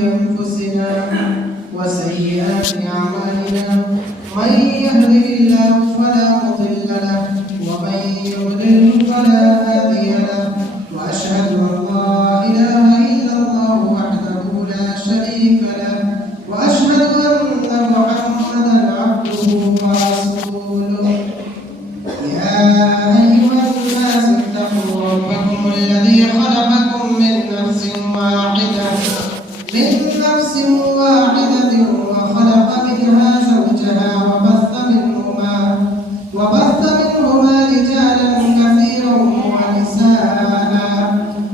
أنفسنا وسيئات أعمالنا من يهده الله فلا مضل له ومن يضلل فلا هادي له وأشهد أن لا إله إلا الله وحده لا شريك له وأشهد أن محمدا عبده ورسوله يا أيها الناس اتقوا ربكم الذي خلقكم من نفس واحدة وخلق منها زوجها وبث منهما رجالا كثيرا ونساء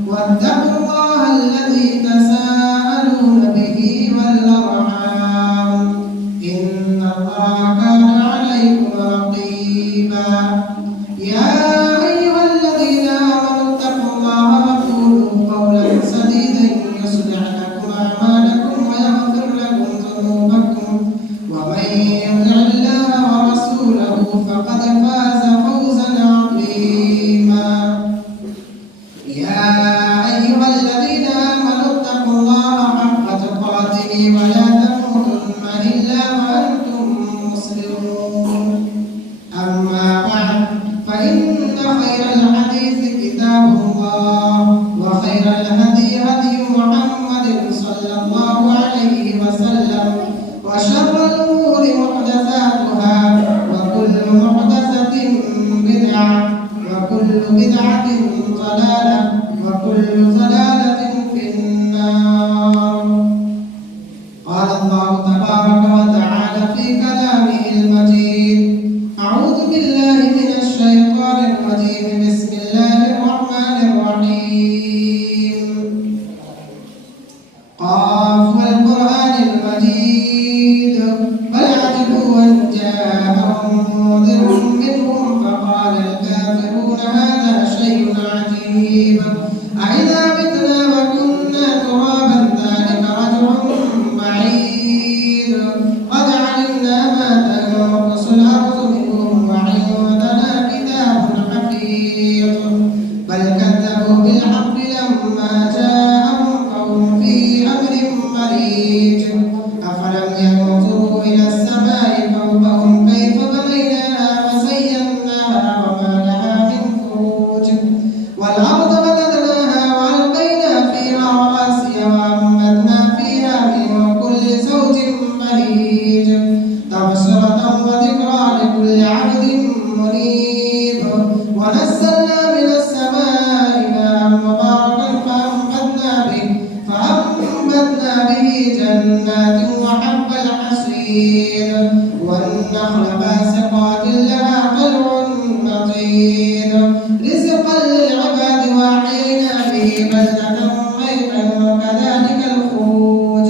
واتقوا الله الذي تساءلون به والأرحام إن الله كان عليكم رقيبا يا أيها الذين آمنوا اتقوا الله وقولوا قولا سديدا يصلح لكم أعمالكم ويغفر لكم ذنوبكم ومن يطع الله ورسوله فقد فاز فوزا عظيما يا أيها الذين آمنوا اتقوا الله حق تقاته ولا تموتن إلا وأنتم مسلمون أما بعد فإن خير الحديث كتاب الله وخير الهدي هدي محمد صلى الله عليه وسلم وشر الأمور محدثاتها وكل محدثة بدعة وكل بدعة ضلالة وكل ضلالة في النار. قال الله تبارك وتعالى في كلامه المجيد أعوذ بالله من الشيطان الرجيم بسم الله الرحمن الرحيم قاف والقرآن المجيد بل عجبوا أن جاءهم منذر منهم فقال الكافرون هذا شيء عجيب أإذا متنا وكنا ترابا ذلك رجع بعيد قد علمنا ما تنقص الأرض منهم وعندنا كتاب حفيظ بل كذبوا بالحق لما جاءهم فهم في أمر مريج أفلم ينظروا إلى السماء فوقهم كيف بنيناها وزيناها وما لها من فروج والأرض مددناها وألقينا فيها رواسي وأنبتنا فيها من كل زوج بهيج تبصرة وذكرى لكل عبد منيب ونزلنا من السماء ماء مباركا فأنبتنا به جنات وحب الحصيد والنخل باسقات لها طلع نضيد رزقا للعباد وأحيينا به بلدة ميتا وكذلك الخروج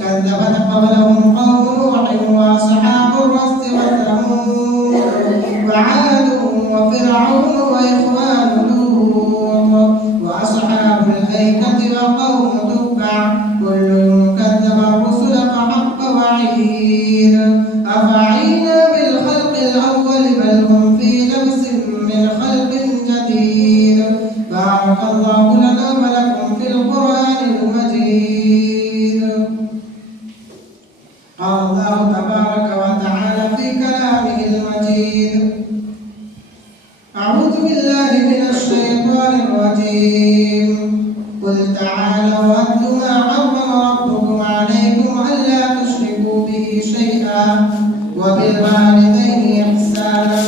كذبت قبلهم قوم نوح وأصحاب الرس وثمود وعاد وفرعون وإخوان لوط وأصحاب الأيكة وقوم تبع كل كذب الرسل فحق وعيد أفعينا بالخلق الأول بل هم في لبس من خلق جديد بارك الله لنا ولكم في القرآن المجيد. قال الله تبارك وتعالى في كلامه المجيد أعوذ بالله من الشيطان الرجيم قل تعالوا أتل ما حرم ربكم عليكم ألا تشركوا به شيئا وبالوالدين إحسانا.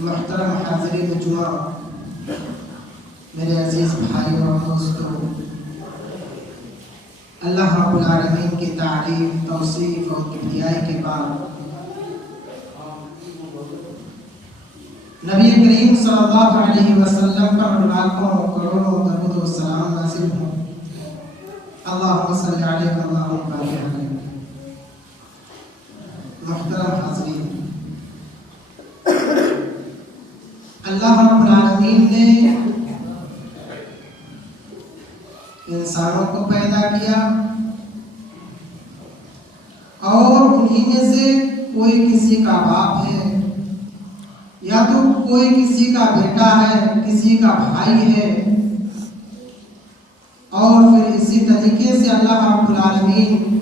محترم حاضرین جمعہ، میرے عزیز بھائی اور دوستوں، اللہ رب العالمین کی تعریف، توصیف اور کبریائی کے بعد نبی کریم صلی اللہ علیہ وسلم پر لاکھوں کروڑوں درود و سلام نازل ہوں۔ اللہم صلی علیہ اللہم بارک علیہ۔ محترم حاضرین، اللہ رب العالمین نے انسانوں کو پیدا کیا اور انہی میں سے کوئی کسی کا باپ ہے یا تو کوئی کسی کا بیٹا ہے، کسی کا بھائی ہے، اور پھر اسی طریقے سے اللہ رب العالمین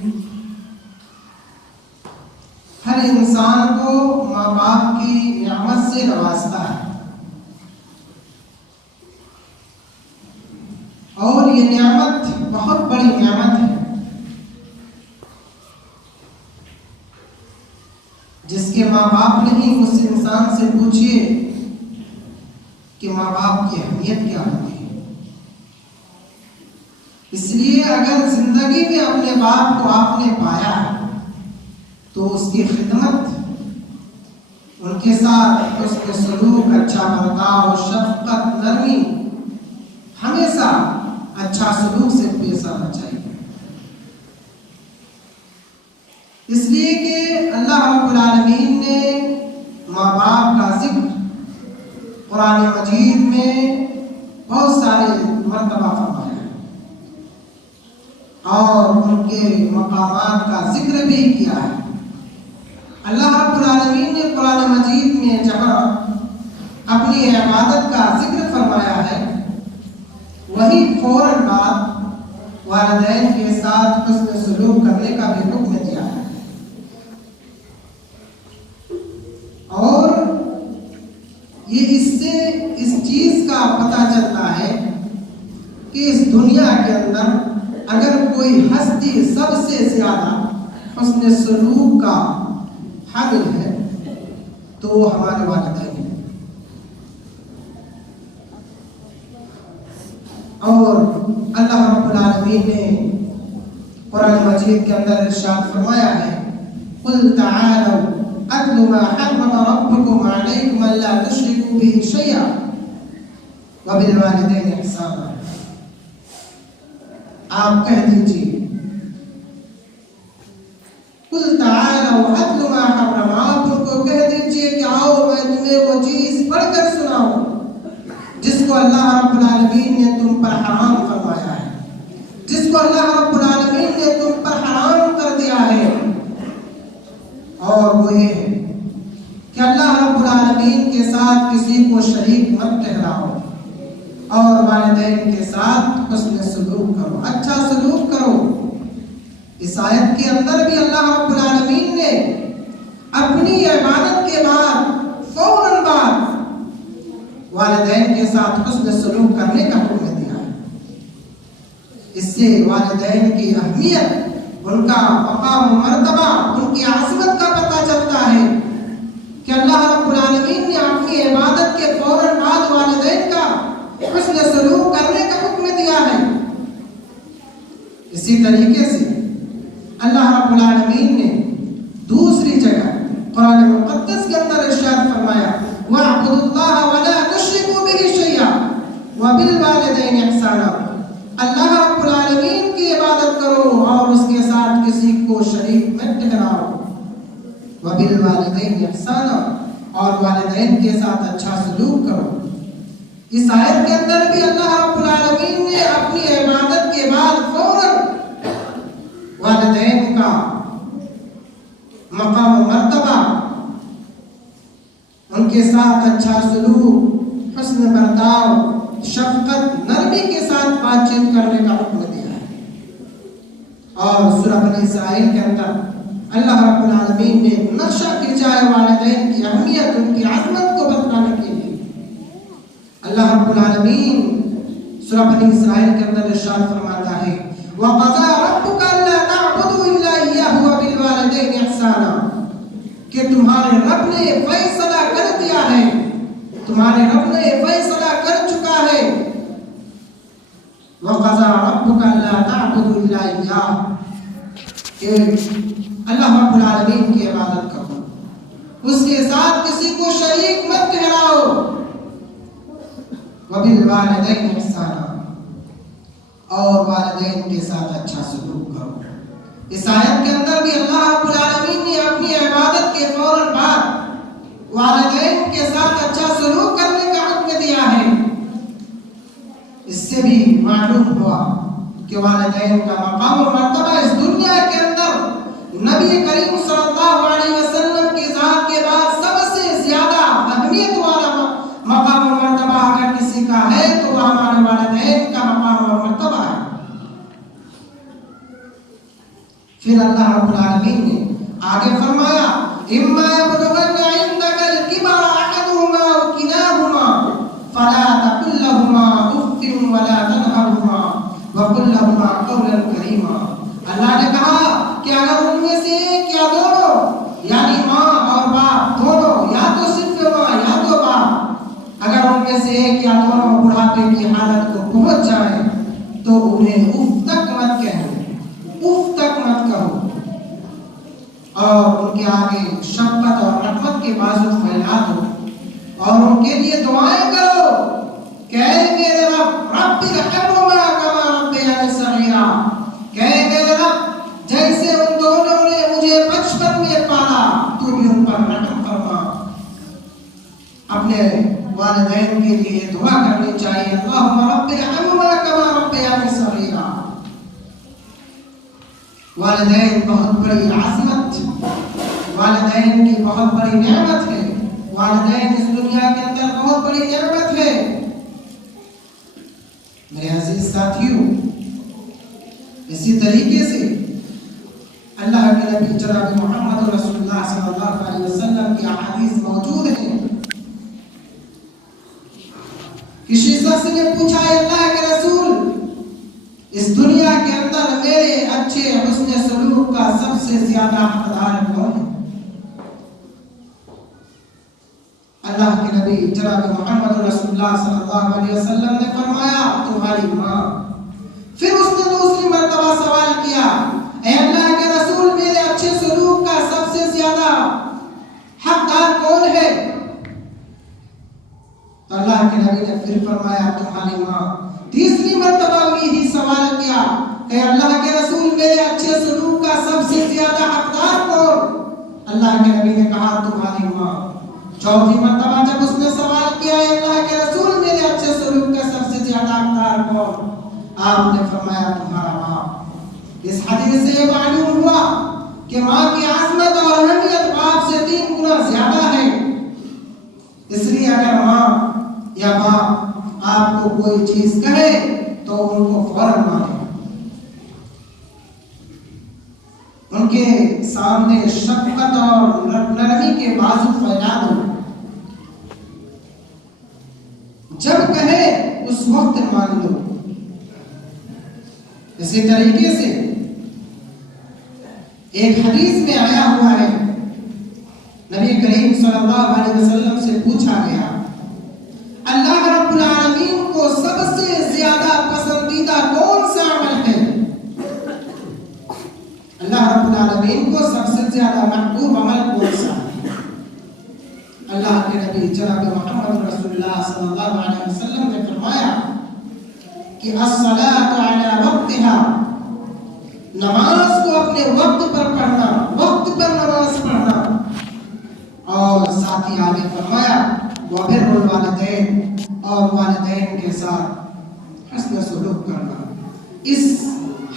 ہر انسان کو ماں باپ کی نعمت سے نوازتا ہے، اور یہ نعمت بہت بڑی نعمت ہے۔ جس کے ماں باپ نہیں اس انسان سے پوچھئے کہ ماں باپ کی اہمیت کیا ہوتی ہے۔ اس لیے اگر زندگی میں اپنے باپ کو آپ نے پایا تو اس کی خدمت، ان کے ساتھ اس کے سلوک، اچھا برتاؤ، شفقت، نرمی، ہمیشہ اچھا سلوک سے پیش آنا چاہیے۔ اس لیے کہ اللہ رب العالمین نے ماں باپ کا ذکر قرآن مجید میں بہت سارے مرتبہ فرمایا ہے، اور ان کے مقامات کا ذکر بھی کیا ہے۔ اللہ رب العالمین نے قرآن مجید میں جہاں اپنی عبادت کا ذکر فرمایا ہے، وہی فوراً بعد والدین کے ساتھ حسن سلوک کرنے کا بھی حکم دیا ہے۔ اور یہ اس چیز کا پتہ چلتا ہے کہ اس دنیا کے اندر اگر کوئی ہستی سب سے زیادہ حسن سلوک کا حامل ہے تو وہ ہمارے والدین ہیں۔ اور اللہ رب العالمین نے قرآن مجید کے اندر ارشاد فرمایا ہے، قُلْ تَعَالَوْا أَتْلُ مَا حَرَّمَ رَبُّكُمْ عَلَيْكُمْ أَلَّا تُشْرِكُوا بِهِ شَيْئًا وَبِالْوَالِدَيْنِ إِحْسَانًا۔ آپ کہہ دیجیے، قُلْ تَعَالَوْا أَتْلُ مَا حَرَّمَ، آپ ان کو کہہ دیجیے کہ آؤ میں تمہیں وہ چیز پڑھ کر سناؤں جس کو اللہ رب العالمین نے تم پر حرام فرمایا ہے، جس کو اللہ رب العالمین نے تم پر حرام کر دیا ہے۔ اور وہ یہ ہے کہ اللہ رب العالمین کے ساتھ کسی کو شریک مت ٹھہراؤ، اور والدین کے ساتھ حسن سلوک کرو، اچھا سلوک کرو۔ اس آیت کے اندر بھی اللہ رب العالمین نے اپنی عبادت کے بعد فوراً بعد والدین کے ساتھ حسن سلوک کرنے کا حکم دیا ہے۔ اس سے والدین کی اہمیت، ان کا مقام و مرتبہ، ان کی عظمت کا پتہ چلتا ہے کہ اللہ رب العالمین نے اپنی عبادت کے فوراً بعد والدین کا حسن سلوک کرنے کا حکم دیا ہے۔ اسی طریقے سے اللہ رب العالمین نے دوسری جگہ قرآن مقدس کے اندر ارشاد فرمایا، وَاعْبُدُوا اللَّهَ وَلَا تُشْرِكُوا بِهِ شَيْئًا وَبِالْوَالِدَيْنِ إِحْسَانًا۔ اللہ رب العالمین کی عبادت کرو اور اس کے ساتھ کسی کو شریک مت ٹھہراؤ، وَبِالْوَالِدَيْنِ إِحْسَانًا، اور والدین کے ساتھ اچھا سلوک کرو۔ اس آیت کے اندر بھی اللہ رب العالمین نے اپنی عبادت کے بعد فوراً والدین کا مقام و مرتبہ، ان کے ساتھ اچھا سلوک، حسن برتاؤ، شفقت، نرمی کے ساتھ بات چیت کرنے کا حکم دیا ہے۔ اور سورہ بنی اسرائیل کے اندر اللہ رب العالمین نے نقشہ کھینچا ہے والدین کی اہمیت، ان کی عظمت کو بتلانے کے لیے۔ اللہ رب العالمین سورہ بنی اسرائیل کے اندر ارشاد فرماتا ہے، وَقَضَىٰ رَبُّكَ أَلَّا تَعْبُدُوا إِلَّا إِيَّاهُ وَبِالْوَالِدَيْنِ إِحْسَانًا، کہ تمہارے رب نے فیصلہ کر دیا ہے، تمہارے رب نے فیصلہ کر چکا ہے، وَقَضَىٰ رَبُّكَ أَلَّا تَعْبُدُوا إِلَّا إِيَّاهُ، کہ اللہ رب العالمین کی عبادت کرو، اس کے ساتھ کسی کو شریک مت ٹھہراؤ، وَبِالْوَالِدَيْنِ إِحْسَانًا، اور والدین کے ساتھ اچھا سلوک کرو۔ اس آیت کے اندر بھی اللہ رب العالمین نے اپنی عبادت کے فوراً بعد والدین کے ساتھ اچھا سلوک کرنے کا حکم دیا ہے۔ اس سے بھی معلوم ہوا کہ والدین کا مقام و مرتبہ اس دنیا کے اندر نبی کریم صلی اللہ علیہ وسلم کی ذات کے بعد سب سے زیادہ اہمیت والا مقام و مرتبہ اگر کسی کا ہے تو وہ ہمارے والدین کا مقام و مرتبہ ہے۔ پھر اللہ رب العالمین نے آگے فرمایا اما یبلغن عندک الکبر احدهما او کلاهما فلا تقل لهما اف ولا تنهرهما وقل لهما قولا کریما. اللہ نے کہا کہ اگر ان میں سے ایک یا دونوں یعنی ماں اور باپ دونوں یا تو صرف ماں یا تو باپ اگر ان میں سے ایک یا دونوں بڑھاپے کی حالت کو پہنچ جائیں تو انہیں اف تک مت کہو، اف تک مت کہو اور ان کے آگے شفقت اور رحمت کے بازو پھیلا دو اور ان کے لیے دعائیں کرو کہ اے میرے رب رب ارحمہما کما ربیانی صغیرا، کہ اے میرے رب جیسے ان دونوں نے مجھے بچپن میں پالا تو بھی ان پر رحم فرما. اپنے والدین کے لیے دعا کرنی چاہیے اللہم رب ارحمہما کما ربیانی صغیرا. والدین بہت بڑی عظمت، والدین کی بہت بڑی نعمت ہے، والدین اس دنیا کے اندر بہت بڑی نعمت ہے. میرے عزیز ساتھیوں، اسی طریقے سے اللہ کے نبی جناب محمد رسول اللہ صلی اللہ علیہ وسلم کی احادیث موجود ہیں. کسی شخص نے پوچھا اللہ کے رسول اس دنیا کے اندر میرے اچھے حسن سلوک کا سب سے زیادہ حقدار کون ہے؟ اللہ کے نبی جناب محمد رسول اللہ صلی اللہ علیہ وسلم نے فرمایا تمہاری ماں. پھر اس نے دوسری مرتبہ سوال کیا اے اللہ کے رسول میرے اچھے سلوک کا سب سے زیادہ حقدار کون ہے؟ تو اللہ کے نبی نے پھر فرمایا تمہاری ماں. تیسری مرتبہ یہی سوال کیا کہ اللہ کے رسول میرے اچھے سلوک کا سب سے زیادہ حقدار کون؟ اللہ کے نبی نے کہا تمہاری ماں. چوتھی مرتبہ جب اس نے سوال کیا اے اللہ کے رسول میرے اچھے سلوک کا سب سے زیادہ حقدار کون؟ آپ نے فرمایا تمہارا باپ. اس حدیث سے یہ معلوم ہوا کہ ماں کی عظمت اور اہمیت باپ سے 3 گنا زیادہ ہے. اس لیے اگر ماں یا باپ آپ کو کوئی چیز کہے تو ان کو فوراً مانیں، ان کے سامنے شفقت اور نرمی کے بازو پھیلا دو. جب کہے اس وقت مان لو. اسی طریقے سے ایک حدیث میں آیا ہوا ہے نبی کریم صلی اللہ علیہ وسلم سے پوچھا گیا اللہ رب العالمین کو سب سے زیادہ پسندیدہ کون سا عمل ہے؟ اللہ رب العالمین کو سب سے زیادہ محبوب عمل کون سا ہے؟ اللہ کے نبی جناب محمد رسول اللہ صلی اللہ علیہ وسلم نے فرمایا کہ الصلاۃ علی وقتها، نماز کو اپنے وقت پر پڑھنا، وقت پر نماز پڑھنا. اور ساتھ ہی آگے فرمایا وبر الوالدین، اور والدین کے ساتھ حسن سلوک کرنا. اس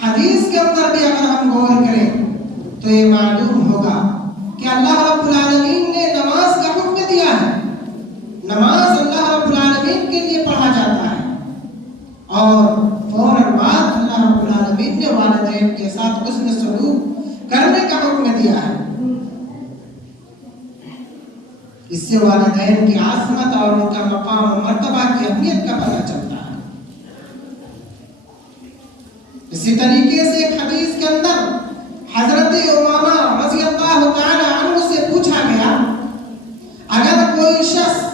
حدیث کے اندر بھی اگر ہم غور کریں تو یہ معلوم ہوگا کہ اللہ رب العالمین نے نماز کا حکم دیا ہے. نماز اللہ رب العالمین کے لیے پڑھا جاتا ہے اور فوراً بعد اللہ رب العالمین نے والدین کے ساتھ حسن سلوک کرنے کا حکم دیا ہے. اس سے والدین کی عظمت اور ان کا مقام و مرتبہ کی اہمیت کا پتہ چلتا ہے. اسی طریقے سے ایک حدیث کے اندر حضرت امامہ رضی اللہ تعالی عنہ سے پوچھا گیا اگر کوئی شخص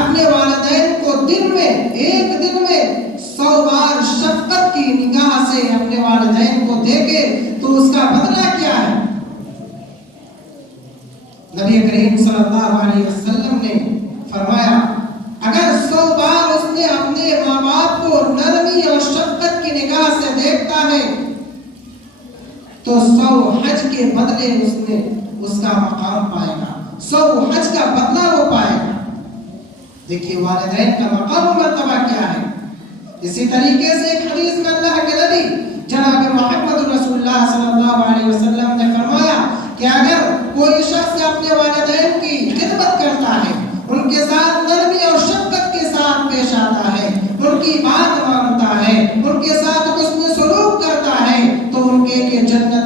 اپنے والدین کو ایک دن میں 100 بار شفقت کی نگاہ سے اپنے والدین کو دیکھے تو اس کا بدلہ کیا ہے؟ نبی کریم صلی اللہ علیہ وسلم نے فرمایا اگر 100 بار اس نے اپنے ماں باپ کو نرمی اور شفقت کی نگاہ سے دیکھتا ہے تو 100 حج کے بدلے اس کا مقام پائے گا، 100 حج کا بدلہ وہ پائے گا. دیکھیے والدین کا مقام و مرتبہ کیا ہے. اسی طریقے سے ایک حدیث میں اللہ کے نبی جناب محمد رسول اللہ صلی اللہ علیہ وسلم نے فرمایا کہ اگر کوئی شخص اپنے والدین کی خدمت کرتا ہے، ان کے ساتھ نرمی اور شفقت کے ساتھ پیش آتا ہے، ان کی بات مانتا ہے، ان کے ساتھ حسن سلوک کرتا ہے تو ان کے لیے جنت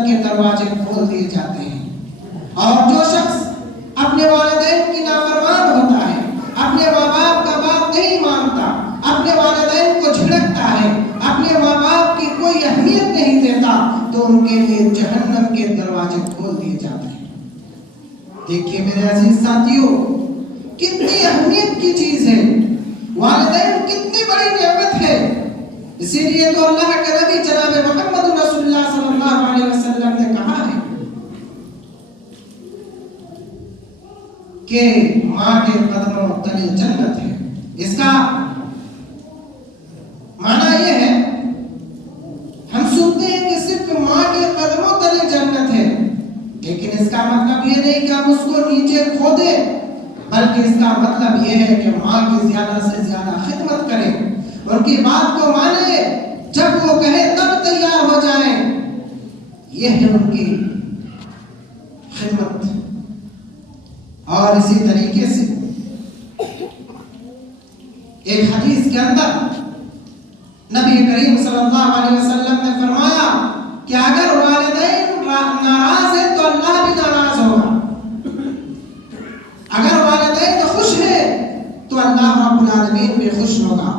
کوئی اہمیت نہیں دیتا تو ان کے لیے جہنم کے دروازے کھول دیے جاتے ہیں۔ دیکھیے میرے عزیز ساتھیوں، کتنی اہمیت کی چیز ہے، والدین کتنی بڑی نعمت ہے۔ اسی لیے تو اللہ کے نبی جناب محمد رسول اللہ صلی اللہ علیہ وسلم نے کہا ہے کہ ماں کے قدموں تلے جنت ہے۔ اس کا معنی یہ ہے، ہم سنتے ہیں کہ صرف ماں کے قدموں تلے جنت ہے، لیکن اس کا مطلب یہ نہیں کہ ہم اس کو نیچے کھو دیں، بلکہ اس کا مطلب یہ ہے کہ ماں کی زیادہ سے زیادہ خدمت کریں، ان کی بات کو مانے، جب وہ کہے تب تیار ہو جائیں۔ یہ ہے ان کی خدمت۔ اور اسی طریقے سے ایک حدیث کے اندر نبی کریم صلی اللہ علیہ وسلم نے فرمایا کہ اگر والدین ناراض ہیں تو اللہ بھی ناراض ہوگا، اگر والدین خوش ہیں تو اللہ رب العالمین بھی خوش ہوگا۔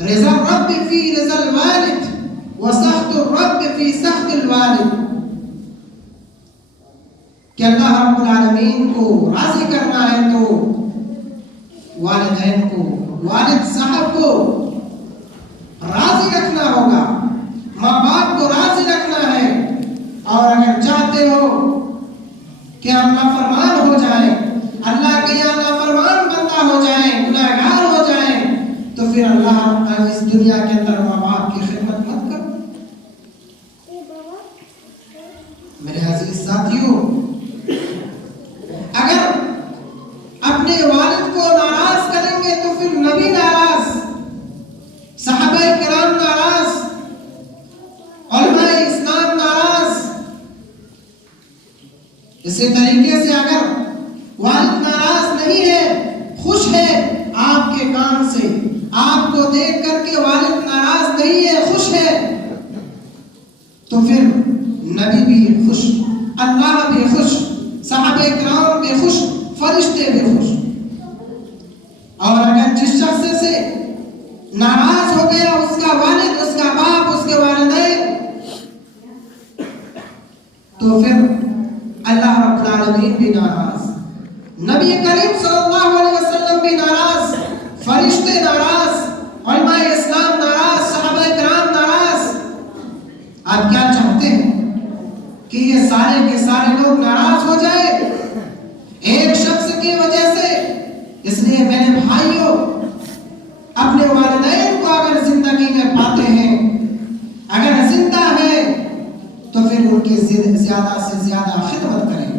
رضا الرب فی رضا الوالد وسخط الرب فی سخط الوالد، کہ اللہ رب العالمین کو راضی کرنا ہے تو والدین کو، والد صاحب کو راضی رکھنا ہوگا، ماں باپ کو راضی رکھنا ہے۔ اور اگر چاہتے ہو کہ ہم نافرمان ہو جائیں، اللہ کے یہاں نافرمان بندہ ہو جائیں، گناہگار ہو جائیں، تو پھر اللہ اس دنیا کے اندر ماں باپ کی خدمت مت کرو۔ میرے عزیز ساتھیوں، اگر اپنے والد کو ناراض کریں گے تو پھر نبی ناراض، صحابہ کرام ناراض، علماء اسلام ناراض۔ اسی طریقے سے اگر والد ناراض نہیں ہے، خوش ہے آپ کے کام سے، آپ کو دیکھ کر کے والد ناراض نہیں ہے، خوش ہے، تو پھر نبی بھی خوش، اللہ بھی خوش، صحابہ کرام بھی خوش، فرشتے بھی خوش۔ اور اگر جس شخص سے ناراض ہو گیا اس کا والد، اس کا باپ، اس کے والدین، تو پھر اللہ رب العالمین بھی ناراض، نبی کریم صلی اللہ علیہ وسلم بھی ناراض، فرشتے ناراض، علماء اسلام ناراض، صحابہ کرام ناراض۔ آپ کیا چاہتے ہیں کہ یہ سارے کے سارے لوگ ناراض ہو جائے ایک شخص کی وجہ سے؟ اس لیے میرے بھائیوں، اپنے والدین کو اگر زندگی میں پاتے ہیں، اگر زندہ ہے، تو پھر ان کی زیادہ سے زیادہ خدمت کریں،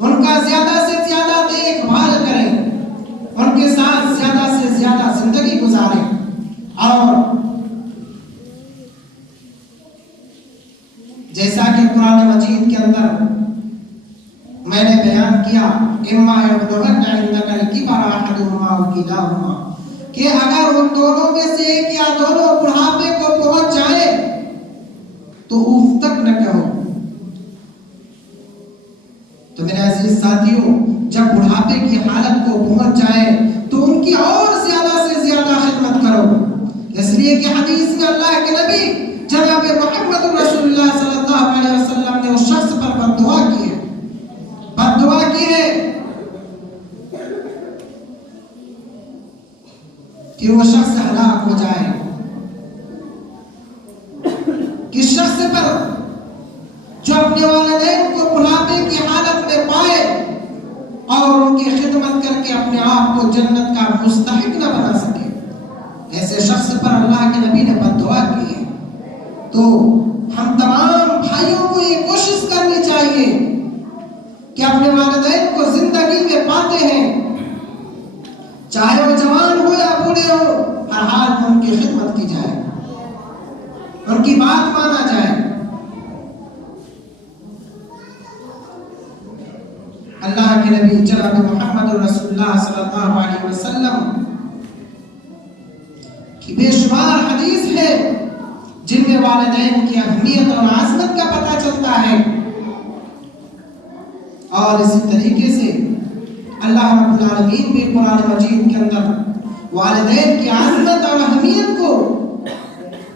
ان کا زیادہ سے زیادہ دیکھ بھال کریں، ان کے ساتھ زیادہ سے زیادہ زندگی گزاریں۔ اور جیسا کہ قرآن مجید کے اندر میں نے بیان کیا، اما یبلغن عندک الکبر احدہما او کلاہما، کہ اگر ان دونوں میں سے ایک یا دونوں بڑھاپے کو پہنچ جائے تو اف تک نہ کہو۔ تو میرے عزیز ساتھیوں، جب بڑھاپے کی حالت کو پہنچ جائے تو ان کی اور زیادہ سے زیادہ خدمت کرو۔ اس لیے کہ حدیث میں اللہ کے نبی جناب محمد رسول اللہ صلی اللہ علیہ وسلم نے اس شخص پر بددعا کی ہے، بددعا کی ہے کہ وہ شخص ہلاک ہو جائے۔ کس شخص پر؟ جو اپنے والدین کو بڑھاپے کی حالت میں پائے اور ان کی خدمت کر کے اپنے آپ کو جنت کا مستحق نہ بنا سکے، ایسے شخص پر اللہ کے نبی نے بددعا کی ہے۔ تو ہم تمام بھائیوں کو یہ کوشش کرنی چاہیے کہ اپنے والدین کو زندگی میں پاتے ہیں، چاہے وہ جوان ہو یا بوڑھے ہو، ہر حال میں ان کی خدمت کی جائے، ان کی بات مانا جائے۔ اللہ کے نبی جناب محمد رسول اللہ صلی اللہ علیہ وسلم کی بے شمار حدیث ہے جن میں والدین کی اہمیت اور عظمت کا پتہ چلتا ہے۔ اور اسی طریقے سے اللہ رب العالمین بھی قرآن مجید کے اندر والدین کی عظمت اور اہمیت کو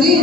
3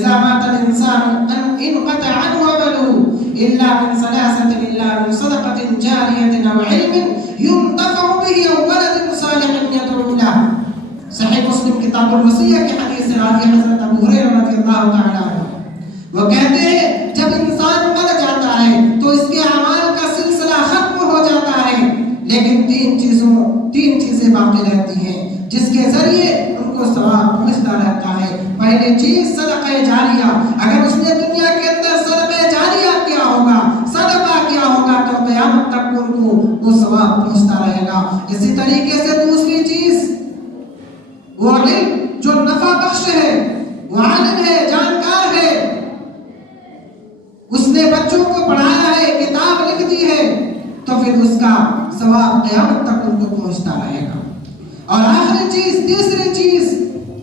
اذا مات الانسان انقطع عنه عمله الا من ثلاثه الا من صدقه جاريه او علم ينتفع به او ولد صالح يدعو له. صحیح مسلم کتاب الوصیہ کی حدیث راوی حضرت ابو ہریرہ رضی اللہ تعالی عنہ وہ کہتے ہیں جب انسان مر جاتا ہے تو اس کے اعمال کا سلسلہ ختم ہو جاتا ہے، لیکن تین چیزیں باقی رہتی ہیں جس کے ذریعے ان کو ثواب پہنچتا رہتا ہے۔ پہلی چیز صدقہ جاریہ، اگر اس نے دنیا کے اندر صدقہ جاریہ کیا ہوگا، صدقہ کیا ہوگا تو قیامت تک ان کو وہ ثواب پہنچتا رہے گا۔ اسی طریقے سے دوسری چیز وہ علم جو نفع بخش ہے، وہ عالم ہے، جانکار ہے، اس نے بچوں کو پڑھایا ہے، کتاب لکھ دی ہے، تو پھر اس کا ثواب قیامت تک ان کو پہنچتا رہے گا۔ اور آخری چیز، تیسری چیز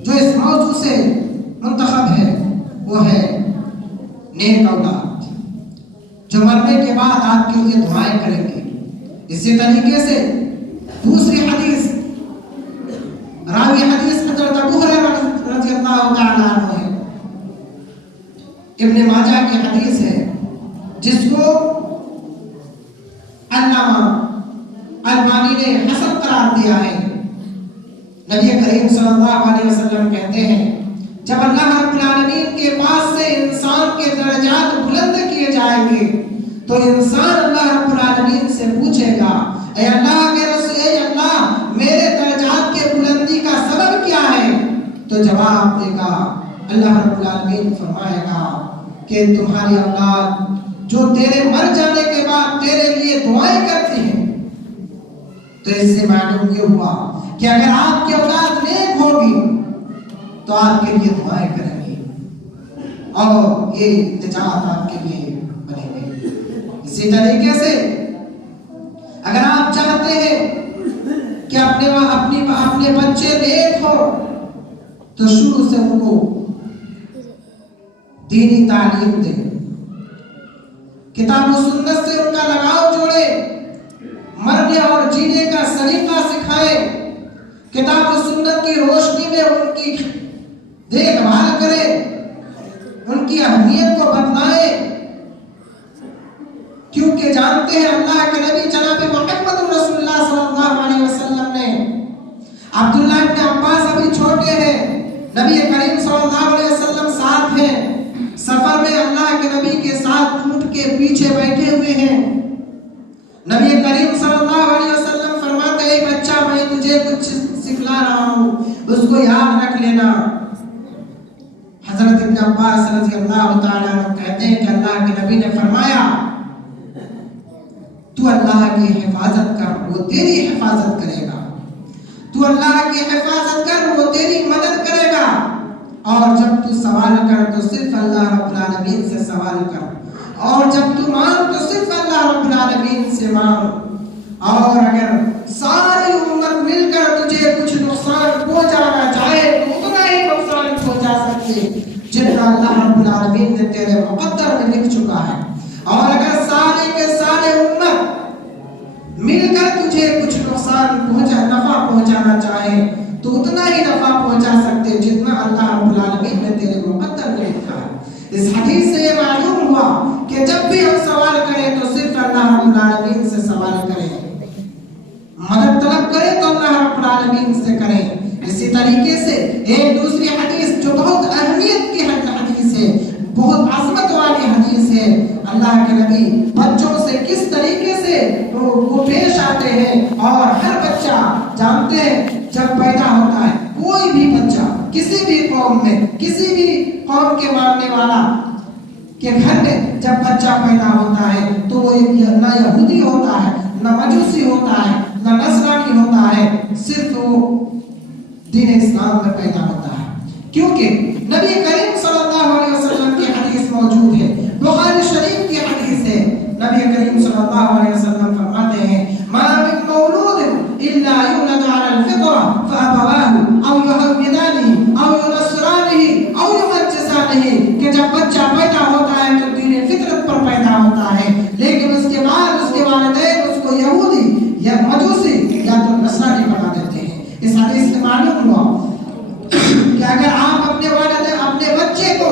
جو اس موضوع سے منتخب ہے وہ ہے نیک اولاد جو مرنے کے بعد آپ کے لیے دعائیں کریں گے۔ اسی طریقے سے دوسری حدیث، راوی حدیث حضرت ابو ہریرہ رضی اللہ تعالی عنہ ہے، ابن ماجہ کی حدیث ہے، جس کو علامہ البانی نے حسن قرار دیا ہے۔ نبی کریم صلی اللہ علیہ وسلم کہتے ہیں جب اللہ رب العالمین کے پاس سے انسان کے درجات بلند کیے جائیں گے تو انسان اللہ رب العالمین سے پوچھے گا اے اللہ کے رسول، اے اللہ میرے درجات کے بلندی کا سبب کیا ہے؟ تو جواب دے گا، اللہ رب العالمین فرمائے گا کہ تمہاری اولاد جو تیرے مر جانے کے بعد تیرے لیے دعائیں کرتی ہیں۔ تو اس سے معلوم یہ ہوا کہ اگر آپ کی اولاد نیک ہوگی تو آپ کے لیے دعائیں کریں گی اور یہ نجات آپ کے لیے بنے گی۔ اسی طریقے سے اگر آپ چاہتے ہیں کہ اپنے بچے نیک ہو تو شروع سے ان کو دینی تعلیم دیں، کتاب و سنت سے ان کا لگاؤ جوڑے، مرنے اور جینے کا سلیقہ سکھائے، کتاب و سنت کی روشنی میں ان کی دیکھ بھال کرے، ان کی اہمیت کو بتلائے، کیونکہ جانتے ہیں اللہ کے نبی جناب محمد رسول اللہ صلی اللہ علیہ وسلم نے، عبداللہ ابن عباس ابھی چھوٹے ہیں، نبی کریم صلی اللہ علیہ وسلم ساتھ ہیں، سفر میں اللہ کے نبی کے ساتھ اونٹ کے پیچھے بیٹھے ہوئے ہیں، نبی کریم صلی اللہ علیہ وسلم فرماتے ہیں بچہ میں تجھے کچھ سکھلا رہا ہوں، اس کو یاد رکھ لینا۔ حضرت ابن عباس رضی اللہ تعالیٰ عنہ کہتے ہیں کہ اللہ کے نبی نے فرمایا تو اللہ کی حفاظت کر وہ تیری حفاظت کرے گا، تو اللہ کی حفاظت کر وہ تیری مدد کرے گا، اور جب تو سوال کر تو صرف اللہ رب العالمین سے سوال کر، اور جب تو مانگ تو صرف اللہ رب العالمین سے مانگ، اور اگر ساری امت مل کر تجھے کچھ نقصان پہنچانا چاہے تو اتنا ہی نقصان پہنچا سکتے جتنا اللہ رب العالمین نے تیرے مقدر میں لکھ چکا ہے، اور اگر سارے کے سارے امت مل کر تجھے کچھ نقصان نفع پہنچانا چاہے تو اتنا ہی نفع پہنچا سکتے جتنا اللہ رب العالمین نے تیرے مقدر میں لکھا ہے۔ اس حدیث سے یہ معلوم ہوا کہ جب بھی ہم سوال کریں تو صرف اللہ رب العالمین سے سوال کریں، مدد طلب کریں تو اللہ رب العالمین سے کریں۔ اسی طریقے سے ایک دوسری حدیث جو بہت اہمیت کی حدیث ہے، بہت عظمت والی حدیث ہے، اللہ کے نبی بچوں سے کس طریقے سے وہ پیش آتے ہیں، اور ہر بچہ جانتے ہیں جب پیدا ہوتا ہے کوئی بھی بچہ کسی بھی قوم میں کسی بھی قوم کے ماننے والا کے گھر میں جب بچہ پیدا ہوتا ہے تو وہ نہ یہودی ہوتا ہے، نہ مجوسی ہوتا ہے، نہ نصرانی ہوتا ہے، صرف وہ دین اسلام میں پیدا ہوتا ہے، کیونکہ نبی کریم صلی اللہ علیہ وسلم کی حدیث موجود ہے، بخاری شریف کی حدیث ہے، نبی کریم صلی اللہ علیہ وسلم فرماتے ہیں ما من مولود الا یولد علی الفطرہ فابواہ او یہودانہ او ینصرانہ او یمجسانہ، کہ جب بچہ پیدا ہوتا ہے تو دین فطرت پر پیدا ہوتا ہے، لیکن اس کے بعد اس کے والدین اس کو یہودی یا مجوسی یا تو نصرانی بنا دیتے ہیں۔ اس حدیث سے معلوم ہوا کہ اگر آپ اپنے والدین اپنے بچے کو